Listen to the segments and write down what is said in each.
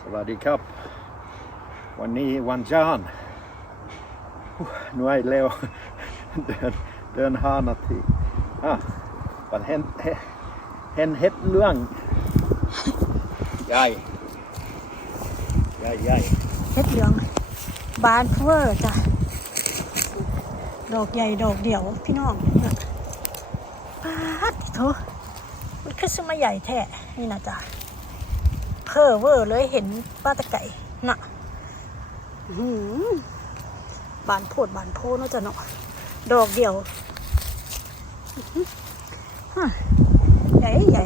สวัสดีครับ วันนี้วันจันทร์อู้เหนื่อยเร็ว เดินเดินห้านาทีอะปันเห็นเห็นเห็นเห็ดเรื่องใหญ่ใหญ่ใหญ่เฮ็ดเหลืองบานเวอร์จ้ะดอกใหญ่ดอกเดี่ยวพี่น้องปาดโถมันคือสมาใหญ่แท้นี่นะจ๊ะ เพอเวอร์เลยเห็นป้าตะไก่น่ะหืบานโพดบานโพเนาจะเนาะดอกเดี่ยวใหญ่ใหญ่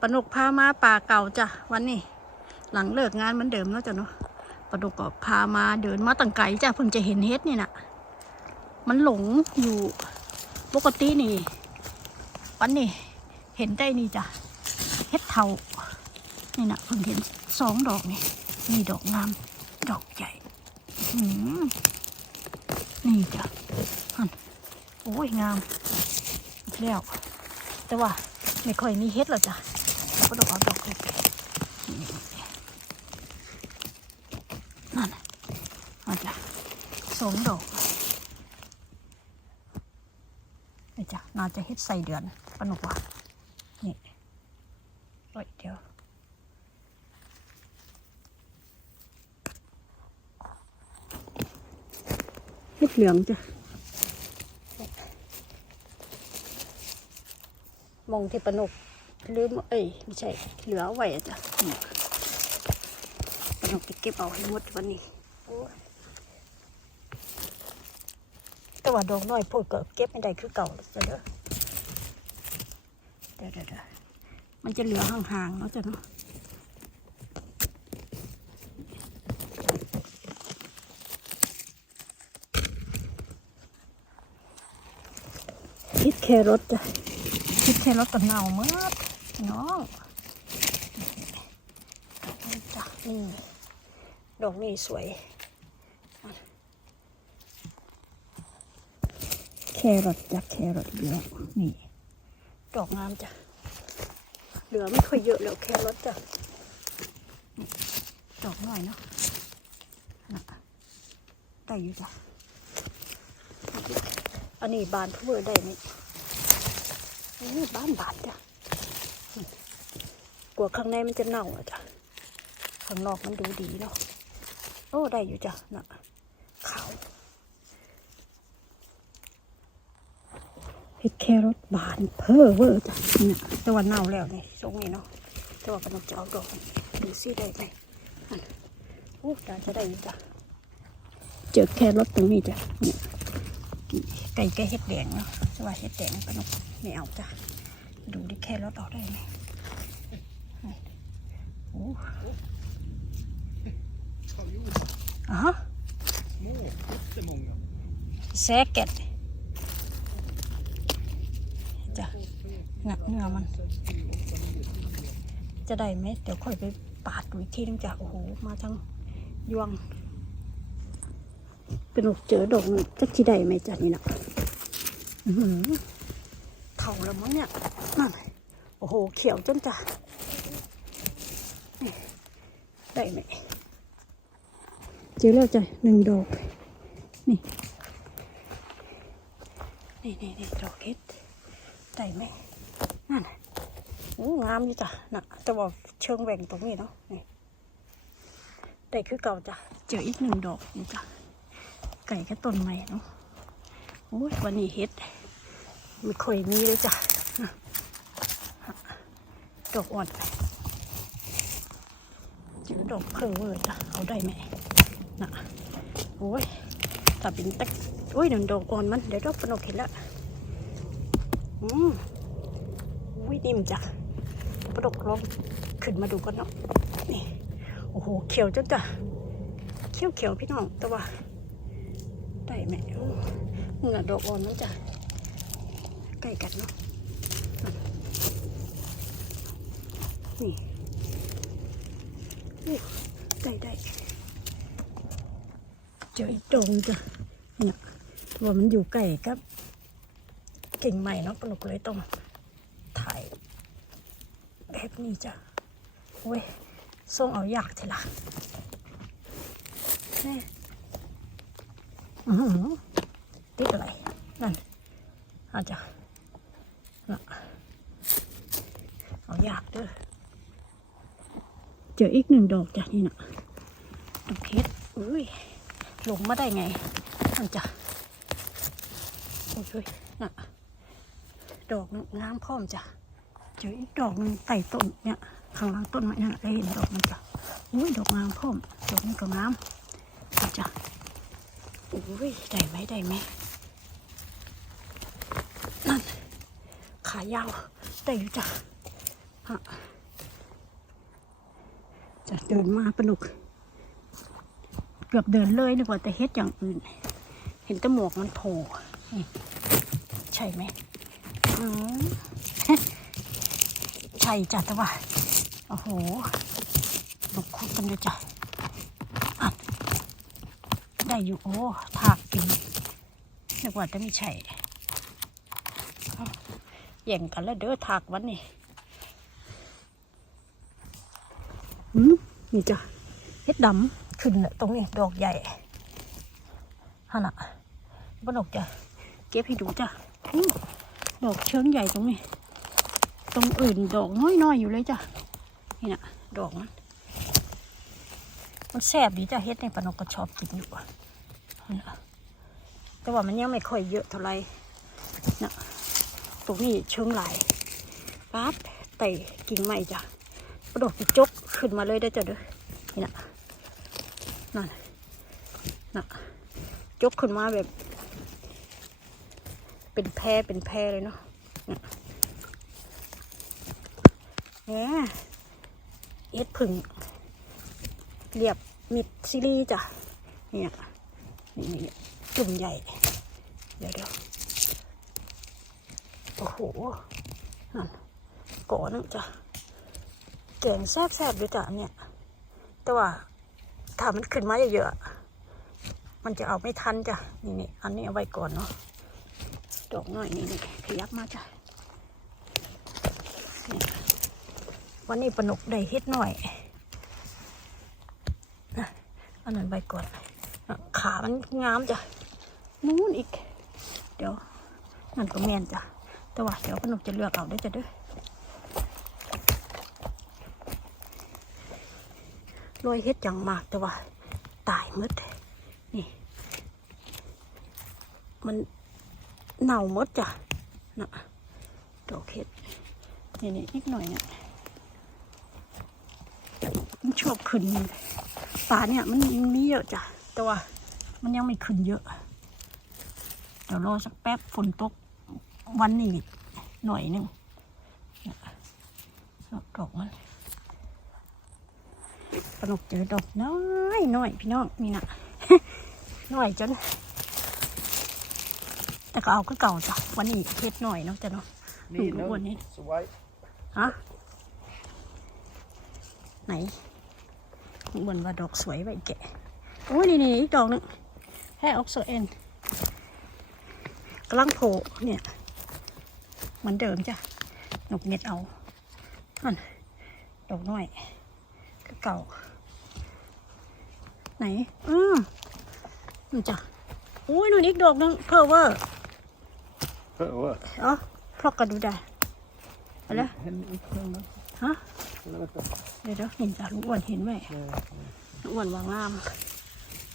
ปนกพามาป่าเก่าจ้ะวันนี้ หลังเลิกงานเหมือนเดิมเนาะจ้ะเนาะปนกก็พามาเดินมาตั้งไกลจ้ะเพิ่งจะเห็นเฮ็ดนี่น่ะมันหลงอยู่ปกตินี่ วันนี้ เห็นได้นี่จ้ะเฮ็ดเทานี่นะเพิ่งเห็นสองดอกนี่นี่ดอกงาม ดอกใหญ่หือนี่จ้ะฮันโอ้ยงามอีกแล้ว แต่ว่าไม่ค่อยมีเฮ็ดหรอกจ้ะเราก็ต้องเอาดอกเล็กนี่นั่นน่ะเอาจ้ะสองดอกนี่จ้ะน่าจะเฮ็ดใส่เดือนปนุกว่านี่โอ้ยเดี๋ยว เหลืองจ้ะมองที่ปนกลืมเอ้ยไม่ใช่ เหลือไว้จ้ะปนกจะเก็บเอาให้หมดวันนี้โอ้ยแต่ว่าดอกน้อยพูดก็เก็บไม่ได้คือเก่าจะเด้อเดี๋ยวเดี๋ยวเดี๋ยวมันจะเหลือห่างๆเนาะจ้ะเนาะ แครอทจ้ะคิดแค่รถก็เน่าเมื่อน้องนี่จ้ะนี่ดอกนี่สวย แครอทจ้ะแครอทเหลือนี่ ดอกงามจ้ะเหลือไม่ค่อยเยอะแล้วแครอทจ้ะนี่ดอกหน่อยเนาะน่ะได้อยู่จ้ะอันนี้บานเพื่อได้ไหม นี่บ้านบาดจ้ะกลัวข้างในมันจะเน่าอะจ้ะข้างนอกมันดูดีเนาะโอ้ได้อยู่จ้ะน่ะขาวเฮ็ดแครอทบานเพ้อเวอร์จ้ะเนี่ยแต่ว่าเน่าแล้วนี่ตรงนี้เนาะแต่ว่ากันจะเอาดอกดูซิได้ไหมอันโอ้น่าจะได้อยู่จ้ะเจอแครอทตรงนี้จ้ะเนี่ย ไก่แก่เห็ดแดงเนาะแต่ว่าเห็ดแดงปนกไม่เอาจ้ะ ดูดิแค่รอทออกได้ไหมโอ้อะแซกเก็ตจ้ะน่ะเนื้อมัน จะได้ไหมเดี๋ยวค่อยไปปาดดูอีกทีนึงจ้ะ โอ้โห มาทั้งยวง เป็นอกเจอดอกจะกี่ได้ไหมจ้ะนี่นะเท่าแล้วมั้งเนี่ยนั่นโอ้โห เขียวจนจ้ะได้ไหมเจอแล้วจ้ะหนึ่งดอก นี่ นี่นี่นี่ดอกเห็ดได้ไหมนั่นโอ้งามอยู่จ้ะน่ะแต่ว่าเชิงแหว่งตรงนี้เนาะนี่ได้คือเก่าจ้ะ เจออีกหนึ่งดอกนี่จ้ะ ไก่ก็ต้นใหม่เนาะโอ้ยวันนี้เห็ดไม่ค่อยมีเลยจ้ะดอกอ่อนจิ๋วดอกเพอเวอร์จ้ะเอาได้ไหมน่ะโอ้ยถ้าเป็นตักโอ้ยหนึ่งดอกอ่อนมันเดี๋ยวดอกปนกเห็นแล้วอืมอุ้ยนิ่มจ้ะปนกลองขึ้นมาดูกันเนาะนี่โอ้โหเขียวจนจ้ะเขียวเขียวพี่น้องแต่ว่า ได้ไหมอู้นี่นะดอกอ่อนมันจะใกล้กันเนาะนี่อู้ได้ได้เจออีกดงจ้ะเนี่ยว่ามันอยู่ใกล้กับกิ่งใหม่เนาะปลุกเลยต้องถ่ายแบบนี้จ้ะโอ้ยส่งเอาอยากทีละแม่ ติดอะไร นั่นอาจจะน่ะเอาอยากเด้อเจออีกหนึ่งดอกจ้ะนี่นะดอกเพชรอุ้ยหลงมาได้ไงมันจะโอ้ยน่ะดอกงามพร้อมจ้ะเจออีกดอกหนึงใต้ต้นเนี่ยข้างหลังต้นไม้นั่นได้เห็นดอกมันจ้ะอุ้ยดอกงามพร้อมดอกนี้ก็งามนี่จ้ะ อุ้ยได้ไหมได้ไหมนั่น ขายาว ได้อยู่จ้ะจะเดินมาปนุก เกือบเดินเลยนึกว่าแต่เฮ็ดอย่างอื่น เห็นแต่หมวกมันโผล่ใช่ไหมอืมใช่จ้ะแต่ว่า โอ้โหลงคุกกันเลยจ้ะ ได้อยู่โอ้ถากปีนึกว่าจะไม่ใช่เอาแย่งกันแล้วเด้อถากวันนี้อืมนี่จ้ะเฮ็ดดำขึ้นน่ะตรงนี้ดอกใหญ่ฮะน่ะบ้านดอกจ้ะเก็บให้ดูจ้ะอืมดอกเชิงใหญ่ตรงนี้ ตรงอื่นดอกน้อยๆอยู่เลยจ้ะนี่นะดอกมันมันแซ่บดีจ้ะเฮ็ดในปานกก็ชอบกินอยู่อะ นะแต่ว่ามันยังไม่ค่อยเยอะเท่าไหร่นะตรงนี้เชิงหลายปั๊บไต่กิ่งใหม่จ้ะกระโดดไปจกขึ้นมาเลยได้จ้ะเด้อนี่นะนั่นนะจกขึ้นมาแบบ เป็นแพรเป็นแพรเลยเนาะแหมเอ็ดผึ่งเรียบมิดซิลีจ้ะเนี่ย นี่นี่จุ่มใหญ่ เดี๋ยวเดี๋ยวโอ้โหนั่นก่อนึงจ้ะแกงแซ่บๆด้วยจ้ะเนี่ย แต่ว่าถ้ามันขึ้นมาเยอะๆมันจะเอาไม่ทันจ้ะนี่นี่อันนี้เอาไว้ก่อนเนาะดอกหน้อยนี่นี่ขยับมาจ้ะวันนี้ปนุกได้เฮ็ดหน่อยนะอันนั้นไปก่อน ขามันงามจ้ะนู้นอีก เดี๋ยวนั่นก็แมนจ้ะแต่ว่าเดี๋ยวปนุกจะเลือกเอาได้จ้ะเด้อโรยเฮ็ดจังมากแต่ว่า ตายหมดนี่ มันเน่าหมดจ้ะนะดอกเห็ดนี่นี่อีกหน่อยเนี่ยมันชอบขึ้นป่าเนี่ยมันยังมีเยอะจ้ะ แต่ว่ามันยังไม่ขึ้นเยอะ เดี๋ยวรอสักแป๊บฝนตกวันนี้หน่อยหนึงเนี่ยดอกมันปนกเจอดอกน้อยน้อยพี่น้องนี่นะน้อยจน แต่ก็เอาก็เก่าจ้ะวันนี้เฮ็ดหน่อยเนาะจ้ะเนาะนี่หนูนึงอ้วนนี่สวยฮะไหนบนว่าดอกสวยไว้แกะโอ้ยนี่นี่อีกดอกหนึงแค่ออกโซเอ็นกำลังโผล่เนี่ยเหมือนเดิมจ้ะหนกเม็ดเอาอันดอกน้อยก็เก่า ไหน อืมนี่จ้ะโอ้ยนู่นอีกดอกหนึงเพอเวอร์เพื่อว่าเอ๋อพลอกกันดูได้เอะไรเห็นอีกครั้งนะฮะแล้วก็เดี๋ยวเดี๋ยวเห็นจ้ะลุงอ้วนเห็นไหมเออลุงอ้วนว่างาม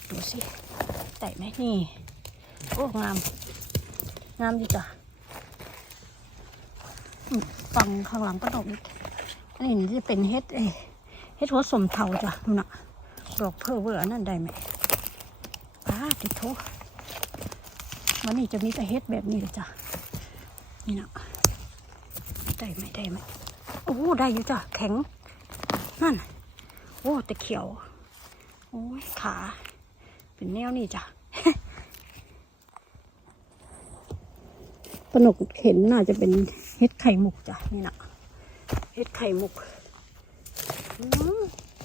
ดูสิแตะไหมนี่ โอ้ งาม งามดีจ้ะอืมฝั่งข้างหลังก็ดอกอีกอันนี้จะเป็นเฮ็ดเอยเฮ็ดหัวสมเทาจ้ะนู่นน่ะดอกเพอเวอร์นั่นได้ไหมป้าติดโทวันนี้จะมีแต่เฮ็ดแบบนี้เลยจ้ะนี่นะได้ไหมได้ไหมโอ้ได้อยู่จ้ะแข็ง นั่น โอ้แต่เขียว โอ้ยขา เป็นแนวนี่จ้ะปนกเห็นน่าจะเป็นเห็ดไข่มุกจ้ะนี่นะเห็ดไข่มุกอืม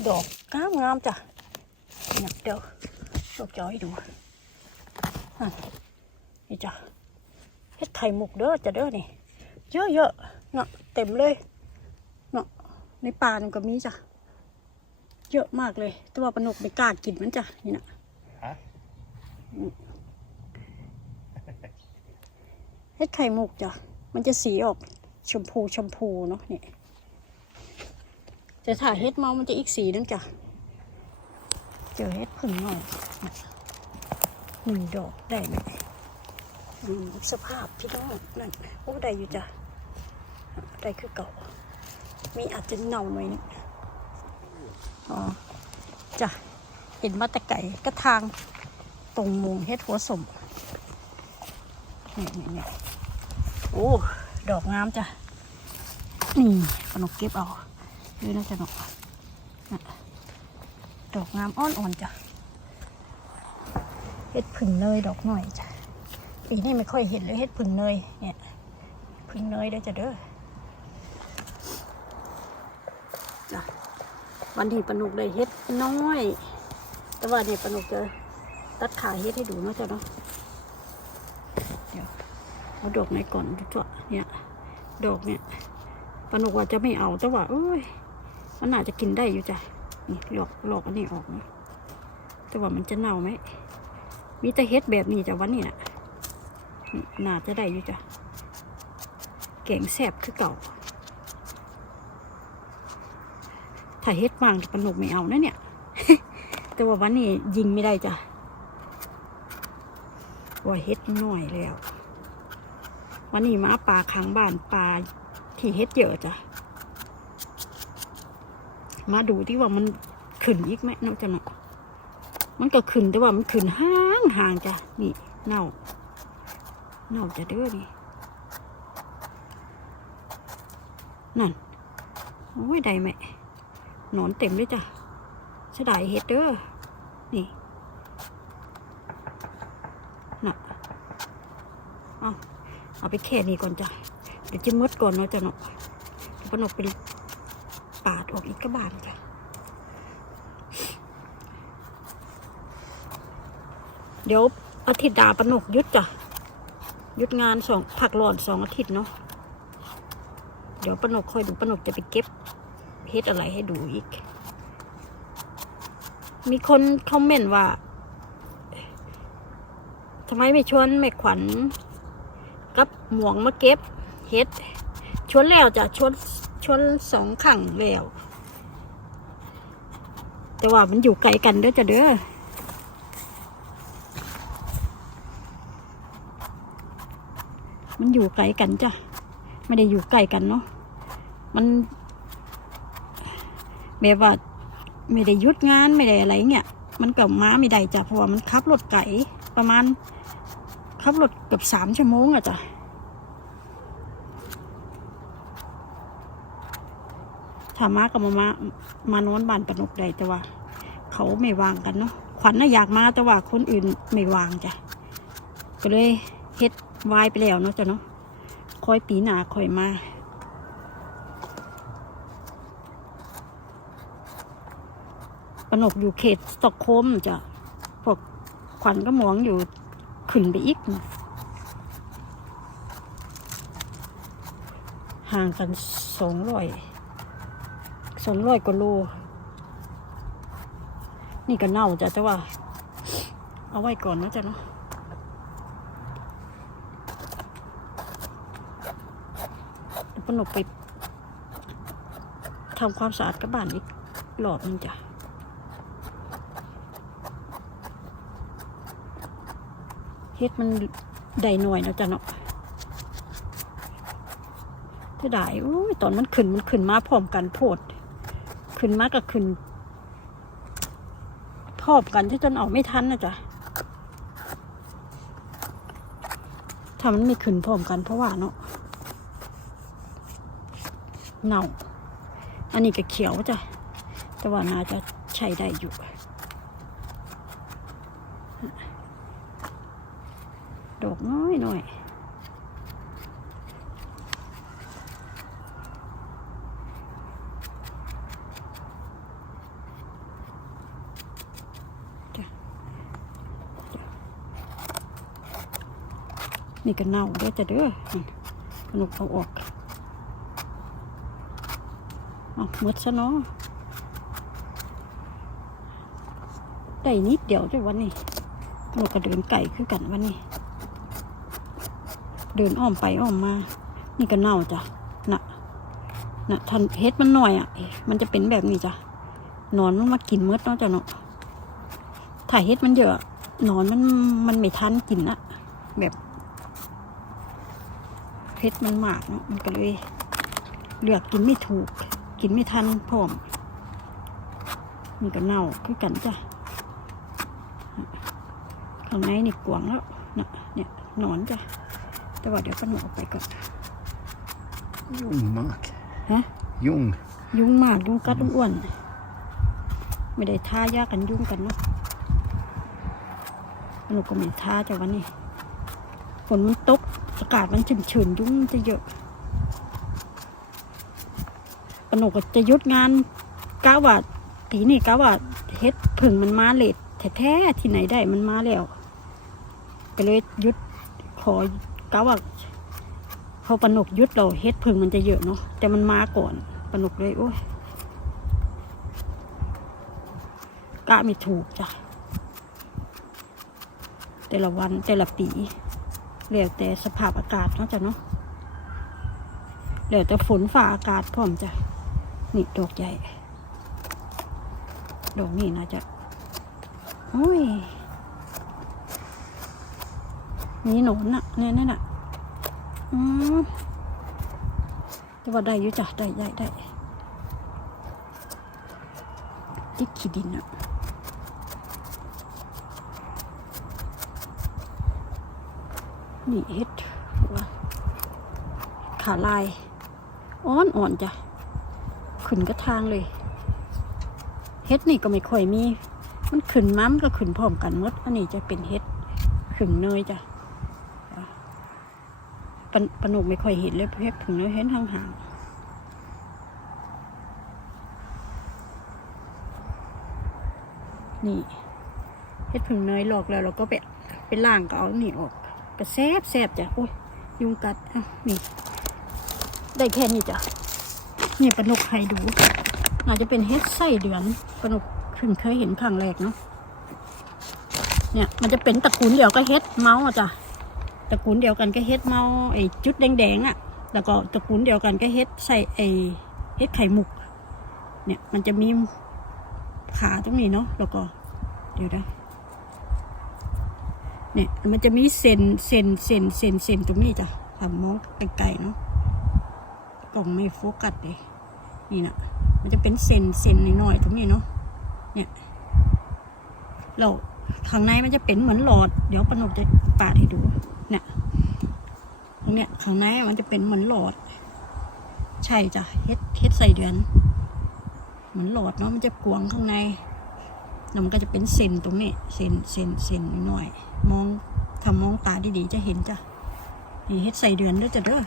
ดอกงามงามๆจ้ะนี่นะเดี๋ยวโชว์จอให้ดูนั่นนี่จ้ะเห็ดไข่มุกเด้อจ้ะเด้อนี่เยอะๆเนาะเต็มเลยเนาะในป่านั่นก็มีจ้ะเยอะมากเลย แต่ว่าปลานกไม่กล้ากินมันจ้ะนี่นะฮะ เฮ็ดไข่มุกจ้ะ มันจะสีออกชมพูชมพูเนาะเนี่แต่ถ้าเฮ็ดเมามันจะอีกสีนึงจ้ะ เจอเฮ็ดผึ่งหน่อยหนึ่งดอกได้ไหมสภาพพี่น้องนั่นโอ้ได้อยู่จ้ะได้คือเก่า มีอาจจะเน่าหน่อยนึงอ๋อจ้ะเห็นมาแต่ไก่กระทาง ตรงมุมเฮ็ดหัวสมนี่นี่นี่โอ้ดอกงามจ้ะนี่ขนกเก็บเอาดูนะจ๊ะนกน่ะดอกงามอ่อนๆจ้ะเฮ็ดผึ่งเนยดอกหน่อยจ้ะปีนี้ไม่ค่อยเห็นเลยเฮ็ดผึ่งเนยเนี่ยผึ่งเนยเด้อจ้ะเด้อจ้ะวันที่ปนุกได้เฮ็ดน้อย แต่ว่าเนี่ยปนุกจะ ตัดขาเฮ็ดให้ดูเนาะจ้ะเนาะเดี๋ยวเอาดอกไหนก่อนดูจ้ะเนี่ยดอกเนี่ยปนุกว่าจะไม่เอาแต่ว่าเอ้ยมันน่าจะกินได้อยู่จ้ะนี่หลอกหลอกอันนี้ออกนะแต่ว่ามันจะเน่าไหมมีแต่เฮ็ดแบบนี้จ้ะวันนี้น่ะนี่น่าจะได้อยู่จ้ะแกงแซ่บคือเก่าถ้าเฮ็ดบางปนุกไม่เอานะเนี่ย แต่ว่าวันนี้ยิงไม่ได้จ้ะ ว่าเฮ็ดหน้อยแล้ว วันนี้มาป่าขังบ้านป่าที่เฮ็ดเยอะจ้ะ มาดูที่ว่ามันขึ้นอีกไหมเนาะจ้ะเนาะมันก็ขึ้นแต่ว่ามันขึ้นห่างห่างจ้ะ นี่เน่า เน่าจะเด้อนี่นั่นโอ้ยได้ไหมนอนเต็มเลยจ้ะเสดายเห็ดเด้อนี่ น่ะ เอาเอาไปแค่นี้ก่อนจ้ะ เดี๋ยวจะมดก่อนเนาะจ้ะเนาะเดี๋ยวปนกไปปาดออกอีกกระบาลจ้ะเดี๋ยวอาทิตย์ดาปนกยุดจ้ะยุดงานสองผักหลอนสองอาทิตย์เนาะเดี๋ยวปนกคอยดูปนกจะไปเก็บเฮ็ดอะไรให้ดูอีก มีคนคอมเมนต์ว่าทำไมไม่ชวนแม่ขวัญ หมวงมาเก็บเฮ็ดชนแล้วจะชนชนสองขังแล้ว แต่ว่ามันอยู่ไกลกันเด้อจ้ะเด้อมันอยู่ไกลกันจ้ะไม่ได้อยู่ใกล้กันเนาะมันแบบว่าไม่ได้ยุดงานไม่ได้อะไรเงี้ยมันกับม้าไม่ได้จ้ะเพราะว่ามันขับรถไก่ประมาณขับรถเกือบสามชั่วโมงอะจ้ะ ถ้ามากับมามามานอนบ้านปนกได้แต่ว่า เขาไม่วางกันเนาะขวัญน่ะอยากมาแต่ว่าคนอื่นไม่วางจ้ะก็เลยเฮ็ดวายไปแล้วเนาะจ้ะเนาะคอยปีหนาคอยมาปนกอยู่เขตสตอกโคมจ้ะพวกขวัญก็มองอยู่ขึ้นไปอีกห่างกันสองร้อย สองร้อยกว่าโล นี่ก็เน่าจ้ะแต่ว่า เอาไว้ก่อนนะจ๊ะเนาะปนกไปทำความสะอาดกับบ้านอีกรอบหนึงจ้ะเฮ็ดมันได้หน่อยนะจ๊ะเนาะที่ได้โอ้ยตอนมันขึ้นมันขึ้นมาพร้อมกันโพด ขึ้นมากับขึ้นพอมกันที่จนออกไม่ทันนะจ๊ะถ้ามันไม่ขึ้นพร้อมกันเพราะว่าเนาะเน่าอันนี้ก็เขียวจ้ะแต่ว่าน่าจะใช้ได้อยู่ดอกน้อยหน่อยจ้ะ นี่ก็เน่าเด้อจะเด้อขนกเอาออกเอาหมดซะเนาะได้นิดเดียวด้วยวันนี้เราก็เดินไก่ขึ้นกันวันนี้ เดินอ้อมไปอ้อมมา นี่ก็เน่าจ้ะน่ะน่ะทันเฮ็ดมันหน่อยอะ มันจะเป็นแบบนี้จ้ะนอนมันมากินเมืดเนาะจ้ะเนาะถ้ายเฮ็ดมันเยอะนอนมันมันไม่ทันกินอะแบบ เฮ็ดมันมากเนาะมันก็เลย เลือกกินไม่ถูก กินไม่ทันพร้อมนี่ก็เน่าคือกันจ้ะข้างในนี่กวางแล้วนะเนี่ยหนอนจ้ะแต่ว่าเดี๋ยวป้าหนูออกไปก่อน Ljung Mark. ฮะ Ljung. ยุงมากยุงกัดอ้วนๆไม่ได้ทายากันยุงกันเนาะป้าหนูก็ไม่ทาจ้ะวันนี้ฝนมันตกอากาศมันชื้นๆยุ่งจะเยอะปนก็จะยุดงานกะว่าปีนี้กะว่าเฮ็ดผึ่งมันมาเลทแท้ๆที่ไหนได้มันมาแล้วก็เลยยุดขอกะว่าพอปนกยุดเราเฮ็ดผึ่งมันจะเยอะเนาะแต่มันมาก่อนปนกเลยโอ้ยกะไม่ถูกจ้ะแต่ละวันแต่ละปี แล้วแต่สภาพอากาศเนาะจ้ะเนาะแล้วแต่ฝนฝ่าอากาศพร้อมจ้ะนี่ดอกใหญ่ ดอกนี่น่าจะโอ้ยมีหนอนน่ะเนี่ยนั่นน่ะอืมแต่ว่าได้อยู่จ้ะได้ได้ได้ติ๊กขี้ดินอะ นี่เฮ็ดขาลายอ่อนอ่อนจ้ะขึ้นกระทางเลยเฮ็ดนี่ก็ไม่ค่อยมี มันขึ้นมามันก็ขึ้นพร้อมกันหมดอันนี้จะเป็นเฮ็ดขึงเนยจ้ะปนปนกไม่ค่อยเห็นเลยเพชรผึ่งเลยเห็นห่างๆนี่เพชรผึ่งเนยหลอกแล้วเราก็ไปไปล่างก็เอาหนีออก ก็แซบแซบจ้ะโอ้ยยุงกัดอะนี่ ได้แค่นี้จ้ะนี่ปนกให้ดูน่าจจะเป็นเฮ็ดไส้เดือนปนกเพิ่งเคยเห็นครั้งแรกเนาะเนี่ยมันจะเป็นตระกูลเดียวก็เฮ็ดเมาส์จ้ะตระกูลเดียวกันก็เฮ็ดเมาส์ไอ้จุดแดงๆอะ แล้วก็ตระกูลเดียวกันก็เฮ็ดใส่ไอ้เฮ็ดไข่มุก เนี่ยมันจะมีขาตรงนี้เนาะแล้วก็เดี๋ยวนะ เนี่ยมันจะมีเส้นเส้นเส้นเส้นเส้นตรงนี้จ้ะทำมองไกลๆเนาะกล่องไม่โฟกัสเลยนี่นะมันจะเป็นเส้นเส้นน้อยๆตรงนี้เนาะเนี่ยเราข้างในมันจะเป็นเหมือนหลอด เดี๋ยวปนกจะปาดให้ดูเนี่ยตรงเนี้ยข้างในมันจะเป็นเหมือนหลอด ใช่จ้ะเฮ็ดเฮ็ดใส่เดือน เหมือนหลอดเนาะมันจะกวงข้างใน แล้วมันก็จะเป็นเส้นตรงนี้ เส้นเส้นเส้นหน่อย มองทำมองตาดีๆจะเห็นจ้ะนี่เฮ็ดใส่เดือนด้วยจ้ะเด้อ